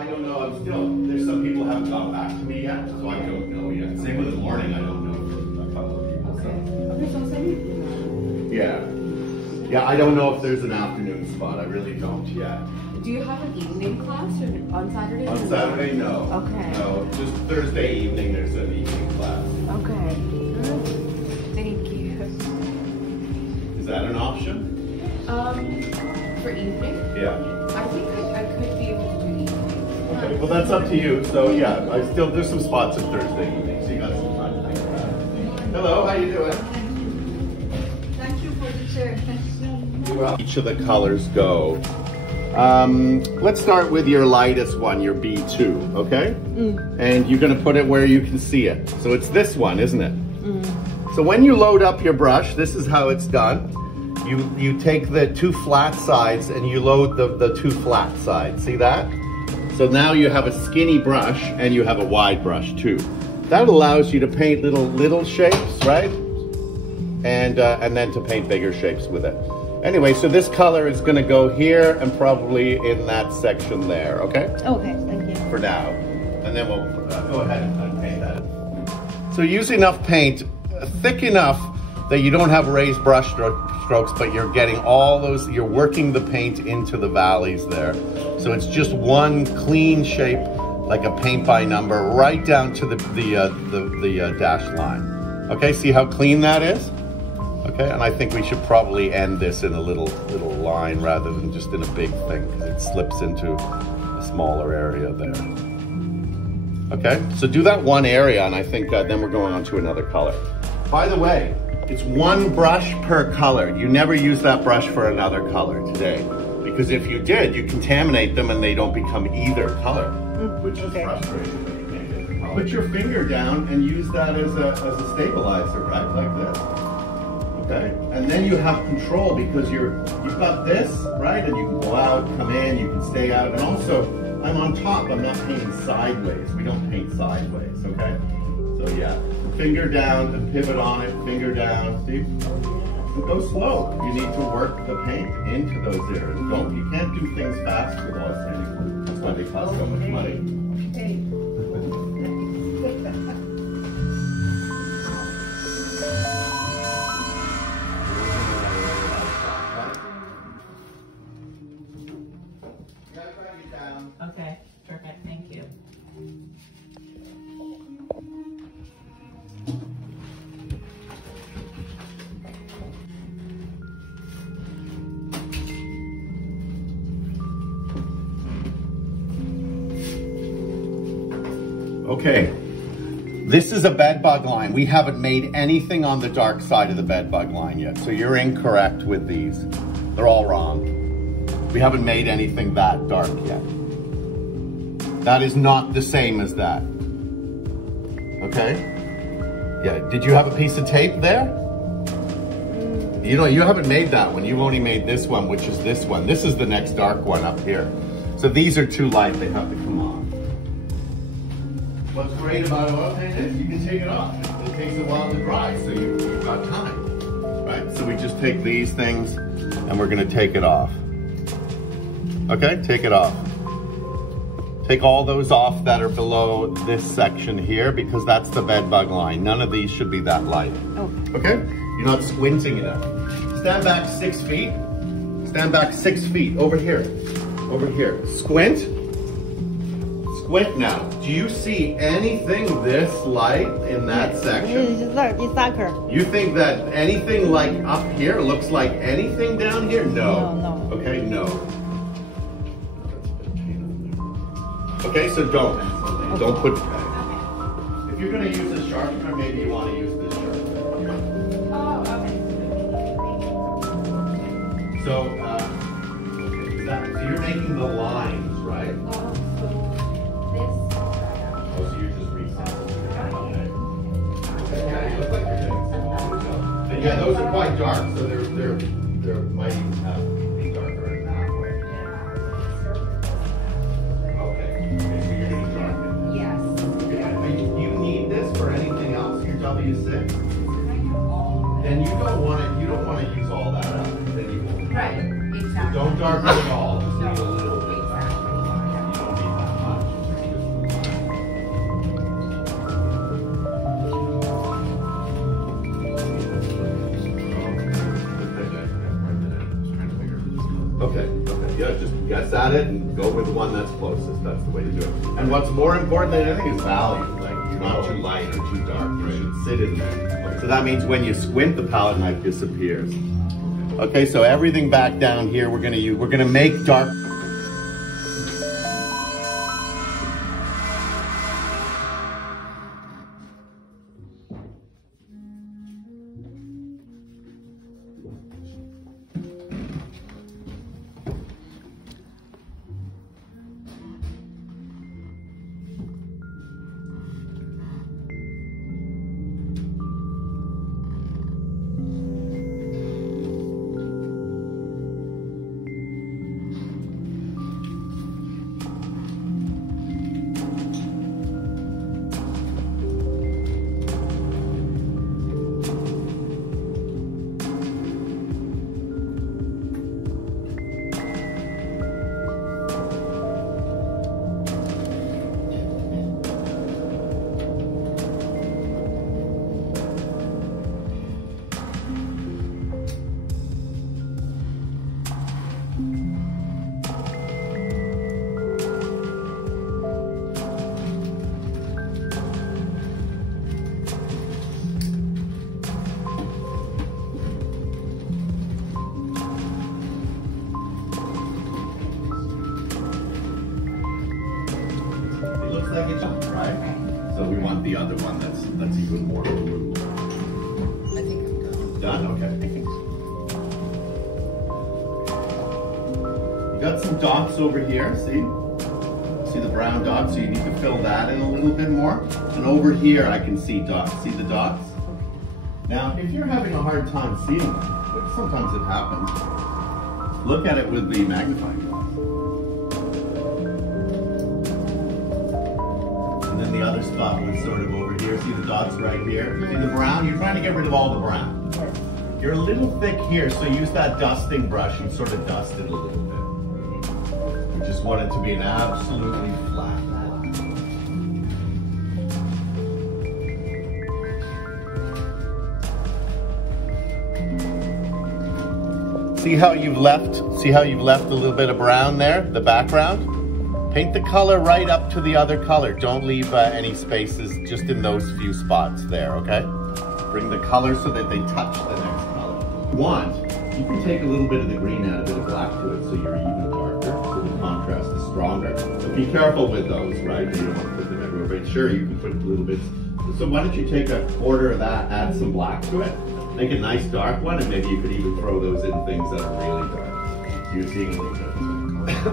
I don't know. I'm still, there's some people who haven't got back to me yet, so I don't know yet. Same with the morning, I don't know for a couple of people. So. Yeah. Yeah, I don't know if there's an afternoon spot. I really don't yet. Do you have an evening class or on Saturday? On Saturday, no. Okay. No, just Thursday evening, there's an evening class. Okay. Thank you. Is that an option? For evening? Yeah. I think I could be able to do evening. Okay, well that's up to you. So yeah, there's some spots on Thursday evening, so you got some time to think about it. Hello, how you doing? Thank you for the chair. Well, each of the colors go. Let's start with your lightest one, your B2, okay? And you're gonna put it where you can see it. So it's this one, isn't it? So when you load up your brush, this is how it's done. You take the two flat sides and you load the two flat sides, see that? So now you have a skinny brush and you have a wide brush too. That allows you to paint little shapes, right? And then to paint bigger shapes with it. Anyway, so this color is gonna go here and probably in that section there, okay? Okay, thank you. For now. And then we'll go ahead and paint that. So use enough paint, thick enough that you don't have raised brush strokes, but you're getting all those, you're working the paint into the valleys there. So it's just one clean shape, like a paint by number, right down to the dash line. Okay, see how clean that is? Okay, and I think we should probably end this in a little line rather than just in a big thing, because it slips into a smaller area there. Okay, so do that one area, and I think then we're going on to another color. By the way, it's one brush per color. You never use that brush for another color today, because if you did, you contaminate them and they don't become either color, which is frustrating. Put your finger down and use that as a stabilizer, right, like this. Okay, and then you have control because you've got this, right, and you can go out, come in, you can stay out, and also I'm on top, I'm not painting sideways. We don't paint sideways, okay? So yeah, finger down and pivot on it, finger down, see? And go slow. You need to work the paint into those areas. You can't do things fast with all this. That's why they cost so much money. Okay. Okay, perfect, thank you. Okay, this is a bed bug line. We haven't made anything on the dark side of the bed bug line yet, so you're incorrect with these. They're all wrong. We haven't made anything that dark yet. That is not the same as that. Okay? Yeah, did you have a piece of tape there? You know, you haven't made that one. You've only made this one, which is this one. This is the next dark one up here. So these are too light, they have to come off. What's great about oil paint is you can take it off. It takes a while to dry, so you've got time, right? So we just take these things and we're gonna take it off. Okay, take it off. Take all those off that are below this section here because that's the bed bug line. None of these should be that light. Okay? You're not squinting enough. Stand back 6 feet. Stand back 6 feet. Over here. Over here. Squint. Squint now. Do you see anything this light in that section? You think that anything like up here looks like anything down here? No. No. Okay, no. Okay, so don't put, if you're gonna use a sharpener, maybe you wanna use this sharpener. Oh, okay. So, so you're making the lines, right? Oh, so you're just resetting. Okay, yeah, you look like you're doing something. And yeah, those are quite dark, so they're might even have be darker in that way. Okay, so you're gonna darken it. Yes. Okay. Do you need this for anything else? Your W6? Then you don't want to use all that up. Then you won't. Right, exactly. Don't darken it all. Just need a little bit. You don't need that much. Okay, yeah, just guess at it and go with the one that's closest. That's the way to do it. And what's more important than anything is value. Like, you're not too light or too dark. You should sit in there. So that means when you squint, the palette knife disappears. Okay, so everything back down here, we're gonna make dark. Like it's right. So we want the other one that's even more blue. I think I'm done. Done? Okay. I think so. You got some dots over here, see? See the brown dots? So you need to fill that in a little bit more. And over here I can see dots. See the dots? Now, if you're having a hard time seeing them, which sometimes it happens, look at it with the magnifying glass. The other spot was sort of over here. See the dots right here? See the brown? You're trying to get rid of all the brown. You're a little thick here, so use that dusting brush and sort of dust it a little bit. We just want it to be an absolutely flat line. See how you've left a little bit of brown there, the background? Paint the color right up to the other color. Don't leave any spaces just in those few spots there, okay? Bring the color so that they touch the next color. If you want, you can take a little bit of the green, add a bit of black to it so you're even darker, so the contrast is stronger. But be careful with those, right? You don't want to put them everywhere, but sure, you can put a little bit. So why don't you take a quarter of that, add some black to it, make a nice dark one, and maybe you could even throw those in things that are really dark. Using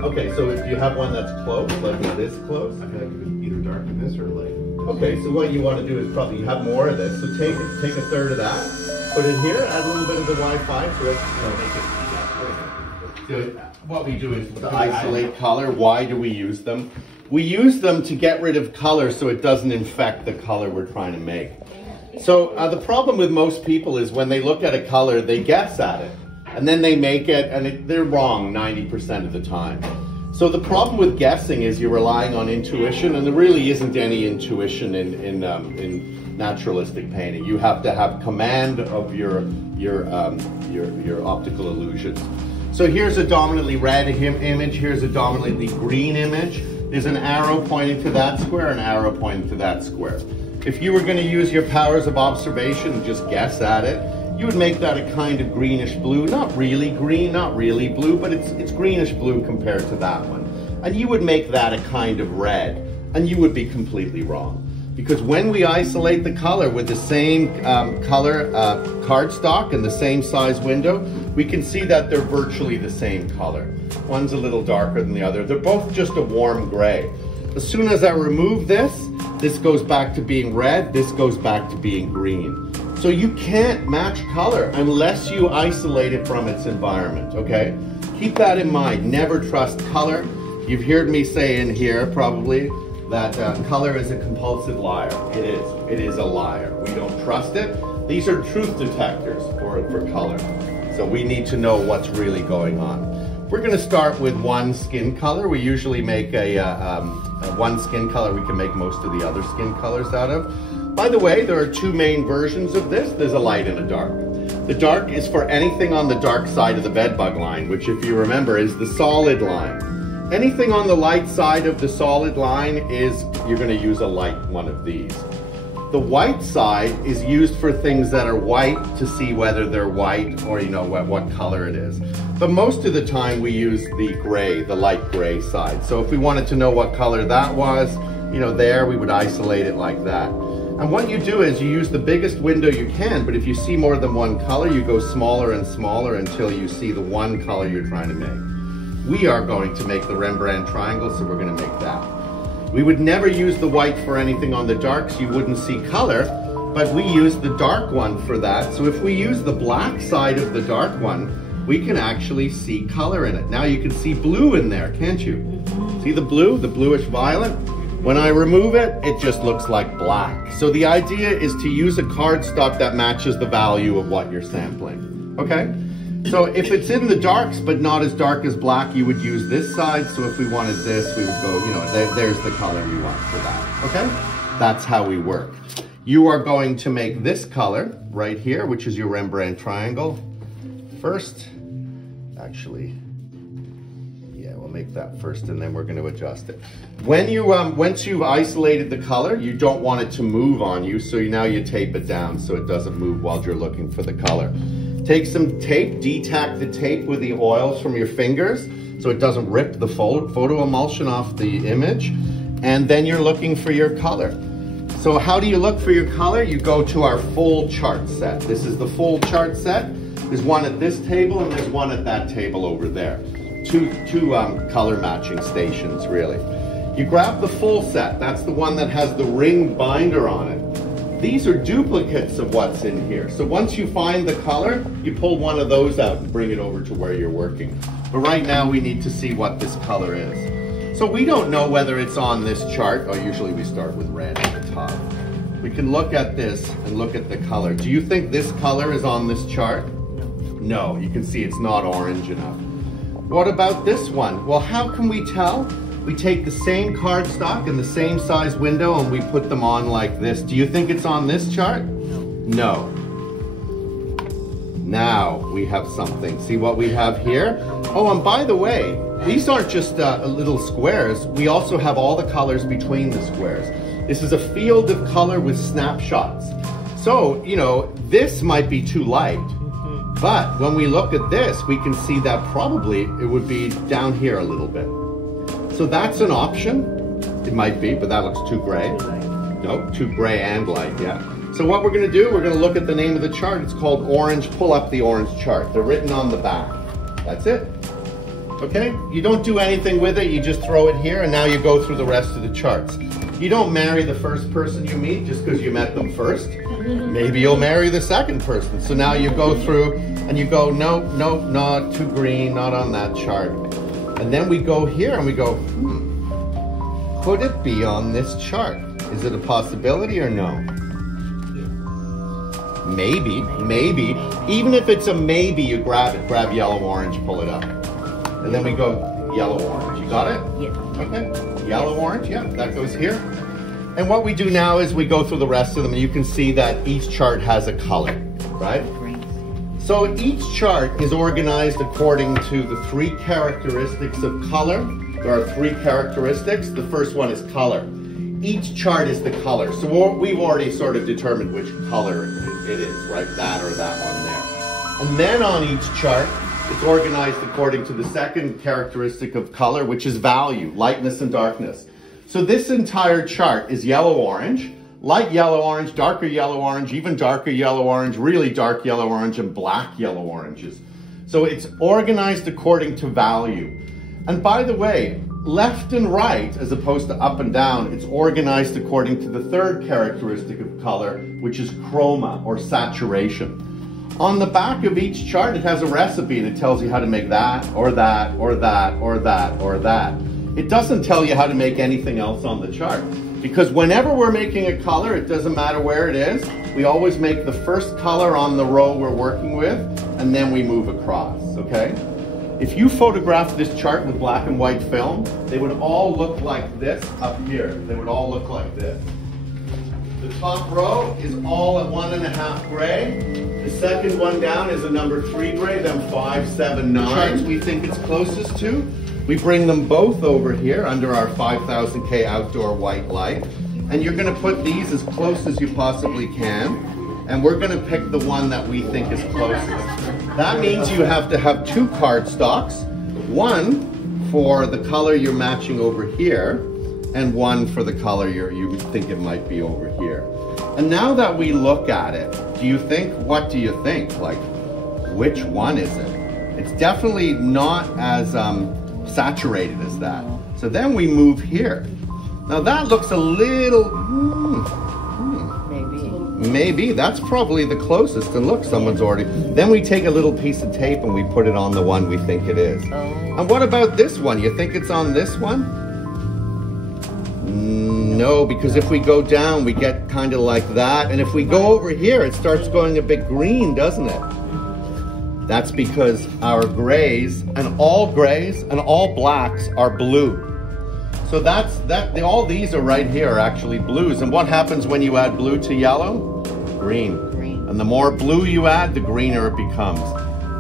okay, so if you have one that's close, like this close, I feel like either darken this or light. Okay, so what you want to do is probably have more of this. So take a third of that, put it here, add a little bit of the Wi-Fi to it, make it. So what we do is to isolate color. Why do we use them? We use them to get rid of color so it doesn't infect the color we're trying to make. So the problem with most people is when they look at a color, they guess at it. And then they make it, and they're wrong 90% of the time. So the problem with guessing is you're relying on intuition, and there really isn't any intuition in naturalistic painting. You have to have command of your optical illusions. So here's a dominantly red image. Here's a dominantly green image. There's an arrow pointing to that square, an arrow pointing to that square. If you were going to use your powers of observation and just guess at it, you would make that a kind of greenish blue, not really green, not really blue, but it's greenish blue compared to that one. And you would make that a kind of red, and you would be completely wrong. Because when we isolate the color with the same color cardstock and the same size window, we can see that they're virtually the same color. One's a little darker than the other. They're both just a warm gray. As soon as I remove this goes back to being red, this goes back to being green. So you can't match color unless you isolate it from its environment, okay? Keep that in mind, never trust color. You've heard me say in here probably that color is a compulsive liar. It is a liar. We don't trust it. These are truth detectors for color. So we need to know what's really going on. We're gonna start with one skin color. We usually make one skin color we can make most of the other skin colors out of. By the way, there are two main versions of this. There's a light and a dark. The dark is for anything on the dark side of the bedbug line, which if you remember is the solid line. Anything on the light side of the solid line is, you're going to use a light one of these. The white side is used for things that are white to see whether they're white or you know what color it is. But most of the time we use the gray, the light gray side. So if we wanted to know what color that was, you know, there we would isolate it like that. And what you do is you use the biggest window you can, but if you see more than one color, you go smaller and smaller until you see the one color you're trying to make. We are going to make the Rembrandt triangle, so we're going to make that. We would never use the white for anything on the darks, you wouldn't see color, but we use the dark one for that. So if we use the black side of the dark one, we can actually see color in it. Now you can see blue in there, can't you? See the blue, the bluish violet? When I remove it, it just looks like black. So the idea is to use a cardstock that matches the value of what you're sampling, okay? So if it's in the darks, but not as dark as black, you would use this side. So if we wanted this, we would go, you know, there's the color we want for that, okay? That's how we work. You are going to make this color right here, which is your Rembrandt triangle. First, actually, yeah, we'll make that first and then we're going to adjust it. When you, once you've isolated the color, you don't want it to move on you. So now you tape it down so it doesn't move while you're looking for the color. Take some tape, detack the tape with the oils from your fingers so it doesn't rip the photo emulsion off the image. And then you're looking for your color. So how do you look for your color? You go to our full chart set. This is the full chart set. There's one at this table and there's one at that table over there. Two color matching stations, really. You grab the full set. That's the one that has the ring binder on it. These are duplicates of what's in here. So once you find the color, you pull one of those out and bring it over to where you're working. But right now we need to see what this color is. So we don't know whether it's on this chart. Oh, usually we start with red at the top. We can look at this and look at the color. Do you think this color is on this chart? No, you can see it's not orange enough. What about this one? Well, how can we tell? We take the same cardstock and the same size window and we put them on like this. Do you think it's on this chart? No. Now we have something. See what we have here? Oh, and by the way, these aren't just little squares. We also have all the colors between the squares. This is a field of color with snapshots. So, you know, this might be too light. But when we look at this, we can see that probably it would be down here a little bit. So that's an option. It might be, but that looks too gray. No, too gray and light, yeah. So what we're gonna do, we're gonna look at the name of the chart. It's called Orange. Pull up the orange chart. They're written on the back. That's it. Okay? You don't do anything with it. You just throw it here and now you go through the rest of the charts. You don't marry the first person you meet just because you met them first. Maybe you'll marry the second person. So now you go through and you go, no, not too green, not on that chart. And then we go here and we go, could it be on this chart? Is it a possibility or no? Maybe. Even if it's a maybe, you grab it, grab yellow, orange, pull it up. And then we go yellow, orange. You got it? Yeah. Okay, yellow, orange, yeah, that goes here. And what we do now is we go through the rest of them and you can see that each chart has a color, right? So each chart is organized according to the 3 characteristics of color. There are 3 characteristics. The first one is color. Each chart is the color. So we've already sort of determined which color it is, right? That or that one there. And then on each chart, it's organized according to the second characteristic of color, which is value, lightness and darkness. So this entire chart is yellow-orange, light yellow-orange, darker yellow-orange, even darker yellow-orange, really dark yellow-orange, and black yellow-oranges. So it's organized according to value. And by the way, left and right, as opposed to up and down, it's organized according to the third characteristic of color, which is chroma, or saturation. On the back of each chart, it has a recipe and it tells you how to make that, or that, or that, or that, or that. It doesn't tell you how to make anything else on the chart. Because whenever we're making a color, it doesn't matter where it is, we always make the first color on the row we're working with, and then we move across, okay? If you photograph this chart with black and white film, they would all look like this up here. They would all look like this. The top row is all at 1.5 gray. The second one down is a number 3 gray, then 5, 7, 9 charts we think it's closest to. We bring them both over here under our 5000K outdoor white light. And you're gonna put these as close as you possibly can. And we're gonna pick the one that we think is closest. That means you have to have 2 cardstocks, one for the color you're matching over here, and one for the color you think it might be over here. And now that we look at it, what do you think? Like, which one is it? It's definitely not as saturated as that. So then we move here. Now that looks a little, maybe that's probably the closest. And look, someone's already, then we take a little piece of tape and we put it on the one we think it is. And what about this one? You think it's on this one? No, because if we go down, we get kind of like that. And if we go over here, it starts going a bit green, doesn't it? That's because our grays and all blacks are blue. So all these are right here are actually blues. And what happens when you add blue to yellow? Green. And the more blue you add, the greener it becomes.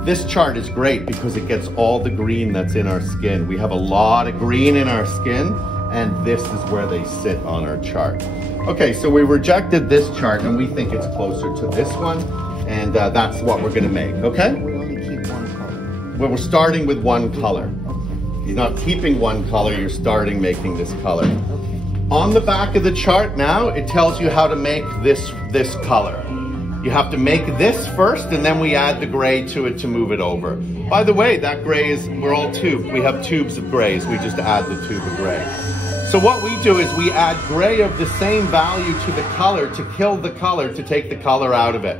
This chart is great because it gets all the green that's in our skin. We have a lot of green in our skin, and this is where they sit on our chart. Okay, so we rejected this chart and we think it's closer to this one, and that's what we're gonna make, okay? We only keep one color. Well, we're starting with one color. You're not keeping one color, you're starting making this color. Okay. On the back of the chart now, it tells you how to make this color. You have to make this first, and then we add the gray to it to move it over. By the way, that gray we're all tubed. We have tubes of grays. We just add the tube of gray. So what we do is we add gray of the same value to the color to kill the color, to take the color out of it.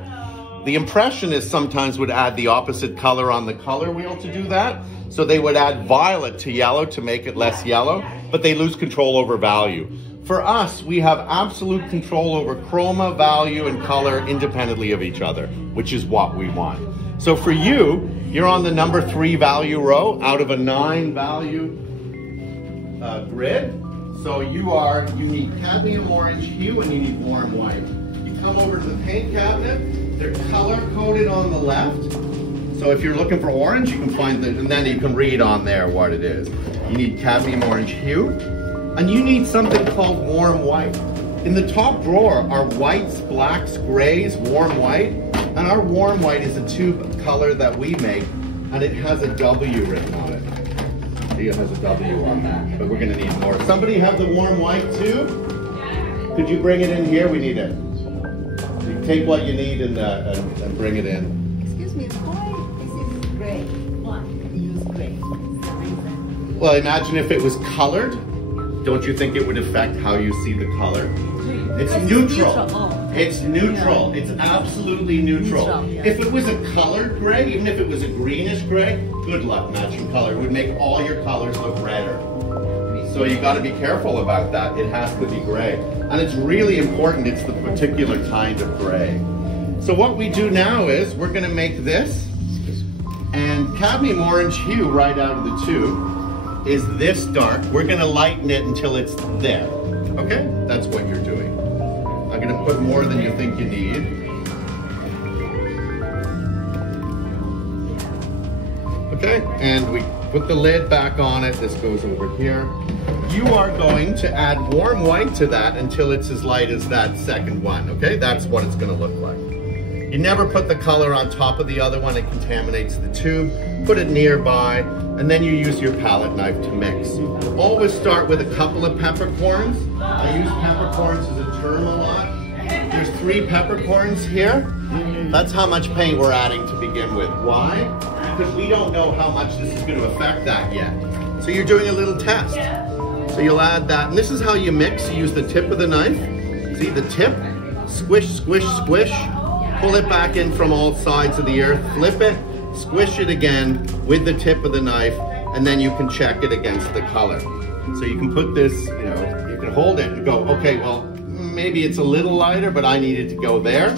The impressionists sometimes would add the opposite color on the color wheel to do that. So they would add violet to yellow to make it less yellow, but they lose control over value. For us, we have absolute control over chroma, value, and color independently of each other, which is what we want. So for you, you're on the number 3 value row out of a 9 value grid. So you need cadmium orange hue and you need warm white. You come over to the paint cabinet, they're color coded on the left. So if you're looking for orange, you can find and then you can read on there what it is. You need cadmium orange hue. And you need something called warm white. In the top drawer are whites, blacks, grays, warm white. And our warm white is a tube color that we make, and it has a W written on it. See, it has a W on that, but we're gonna need more. Somebody have the warm white too? Could you bring it in here? We need it. You take what you need and bring it in. Excuse me, why this is gray? Why you use gray? Well, imagine if it was colored. Don't you think it would affect how you see the color? It's neutral. It's neutral. It's absolutely neutral. If it was a colored gray, even if it was a greenish gray, good luck matching color. It would make all your colors look redder. So you got to be careful about that. It has to be gray. And it's really important it's the particular kind of gray. So what we do now is we're going to make this, and cadmium orange hue right out of the tube is this dark. We're gonna lighten it until it's there. Okay? That's what you're doing. I'm gonna put more than you think you need. Okay? And we put the lid back on it. This goes over here. You are going to add warm white to that until it's as light as that second one. Okay? That's what it's gonna look like. You never put the color on top of the other one. It contaminates the tube. Put it nearby. And then you use your palette knife to mix. Always start with a couple of peppercorns. I use peppercorns as a term a lot. There's 3 peppercorns here. That's how much paint we're adding to begin with. Why? Because we don't know how much this is going to affect that yet. So you're doing a little test. So you'll add that. And this is how you mix. You use the tip of the knife. See the tip? Squish, squish, squish. Pull it back in from all sides of the earth. Flip it. Squish it again with the tip of the knife, and then you can check it against the color. So you can put this, you can hold it and go, okay, well, maybe it's a little lighter, but I need it to go there.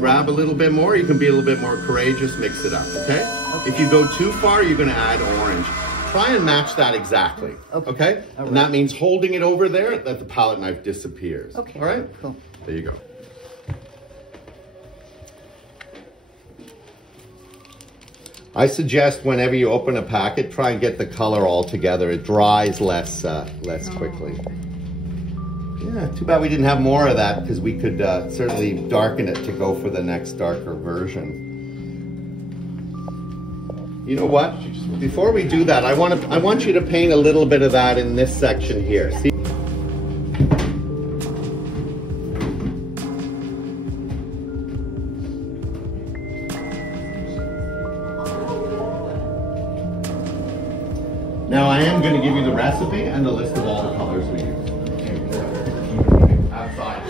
Grab a little bit more. You can be a little bit more courageous, mix it up, okay? If you go too far, you're gonna add orange. Try and match that exactly, okay? And that means holding it over there, that the palette knife disappears. Okay. All right? Cool. There you go. I suggest whenever you open a packet, try and get the color all together. It dries less quickly. Yeah, too bad we didn't have more of that because we could certainly darken it to go for the next darker version. You know what? Before we do that, I want you to paint a little bit of that in this section here. See? Now I am going to give you the recipe and the list of all the colors we use. Outside.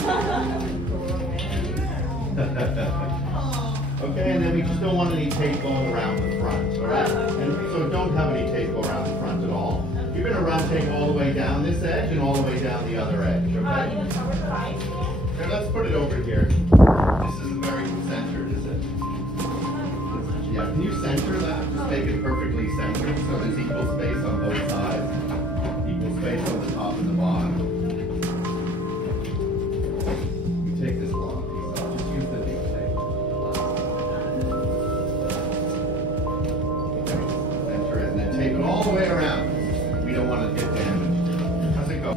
Okay, and then we just don't want any tape going around the front, all right? And so don't have any tape go around the front at all. You're going to run tape all the way down this edge and all the way down the other edge, okay? Okay, let's put it over here. This isn't very centered, is it? Yeah, can you center that? Just make it perfectly centered so there's equal space on both sides. Equal space on the top and the bottom. You take this long piece off, just use the big tape. Okay, center it and then tape it all the way around. We don't want to get damaged. How's it go?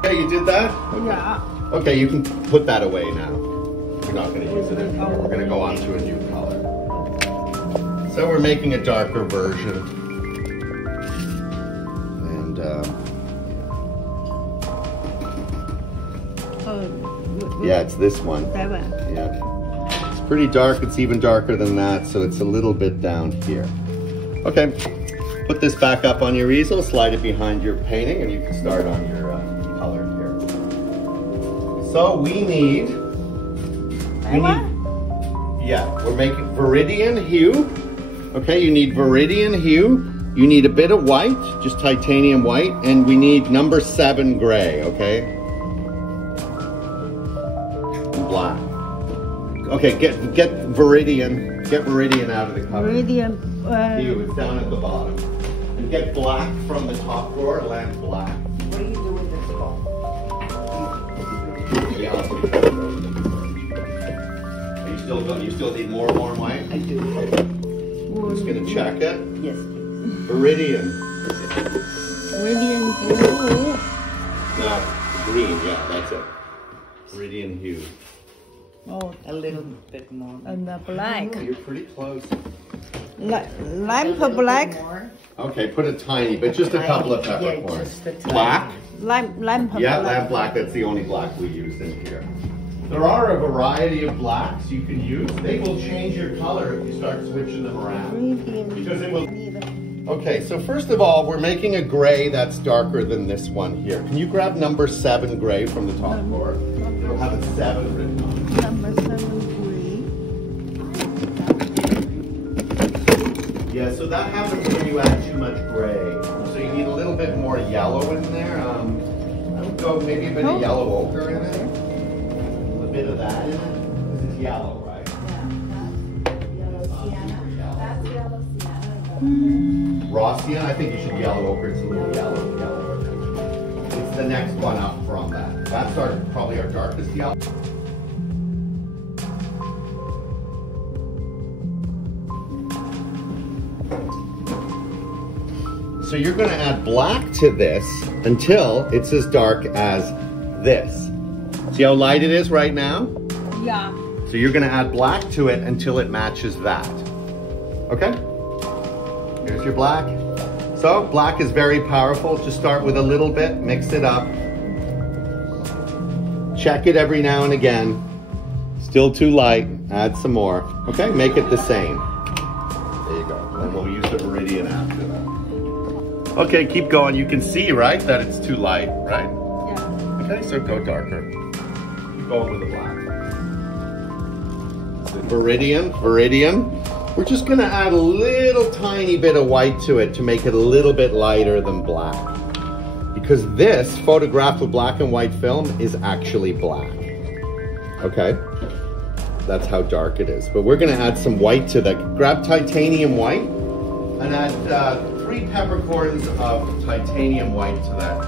Okay, you did that? Yeah. Okay, you can put that away now. We're not going to use it anymore. We're going to go on to a new color. So we're making a darker version. And, yeah, it's this one. Yeah. It's pretty dark. It's even darker than that, so it's a little bit down here. Okay, put this back up on your easel, slide it behind your painting, and you can start on your color here. So we need, we're making Viridian hue. Okay, you need Viridian hue. You need a bit of white, just titanium white, and we need number 7 gray, okay? And black. Okay, get Viridian out of the cover. Viridian. Hue, it's down at the bottom. And get black from the top drawer, lamp black. What do you do with this ball? You still need more warm white? I do. I'm just gonna check it. Yes, please. Viridian. Viridian blue. No, green, yeah, that's it. Viridian hue. Oh, A little bit more. and the black. Oh, you're pretty close. Lamp black. More. Okay, put a tiny bit, just a couple of peppercorns. just a tiny. Black? Lamp Yeah, black. lamp black, that's the only black we use in here. There are a variety of blacks you can use. They will change your color if you start switching them around. Viridian. Because it will. Okay, so first of all, we're making a gray that's darker than this one here. Can you grab number 7 gray from the top drawer? It'll have a 7 written on it. Number 7 green. Yeah, so that happens when you add too much gray. So you need a little bit more yellow in there. I would go maybe a bit of yellow ochre in it. A bit of that in it. This is yellow, right? Raw sienna, I think you should yellow ochre. It's a little yellow. It's the next one up from that. That's probably our darkest yellow. So you're going to add black to this until it's as dark as this. See how light it is right now? Yeah. So you're going to add black to it until it matches that. Okay? Here's your black. So black is very powerful. Just start with a little bit, mix it up. Check it every now and again. Still too light, add some more. Okay, make it the same. There you go. And we'll use the Viridian after that. Okay, keep going. You can see, right, that it's too light, right? Yeah. Okay, so go darker. Keep going with the black. Viridian. We're just gonna add a little tiny bit of white to it to make it a little bit lighter than black. Because this, photographed with black and white film, is actually black. Okay? That's how dark it is. But we're gonna add some white to that. Grab titanium white and add 3 peppercorns of titanium white to that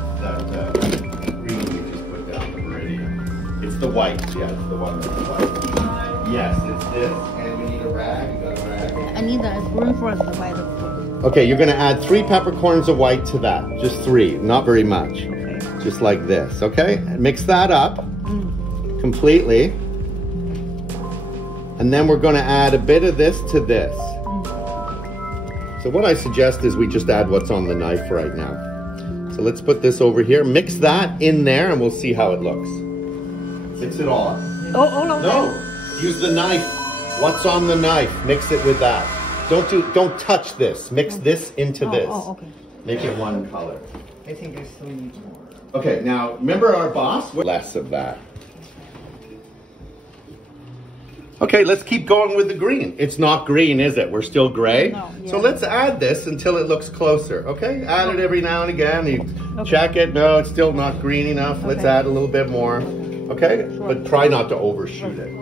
green we just put down the Viridian. It's the white. Yeah, it's the one with the white. Yes, it's this. And we need a rag. You got a rag? I need a spoon for the white. Okay, you're gonna add 3 peppercorns of white to that. Just 3, not very much. Okay. Just like this, okay? Mix that up completely. And then we're gonna add a bit of this to this. So what I suggest is we just add what's on the knife right now. So let's put this over here. Mix that in there and we'll see how it looks. Mix it all up. Oh, all of No, them? use the knife. What's on the knife? Mix it with that. Don't touch this. Mix this into this. Oh, okay. Make it one color. I think I still need more. Okay, now remember our boss? Less of that. Okay, let's keep going with the green. It's not green, is it? We're still gray. No, yeah. So let's add this until it looks closer, okay? Add it every now and again. You check it. No, it's still not green enough. Let's Okay. add a little bit more, okay? Sure. But try not to overshoot it.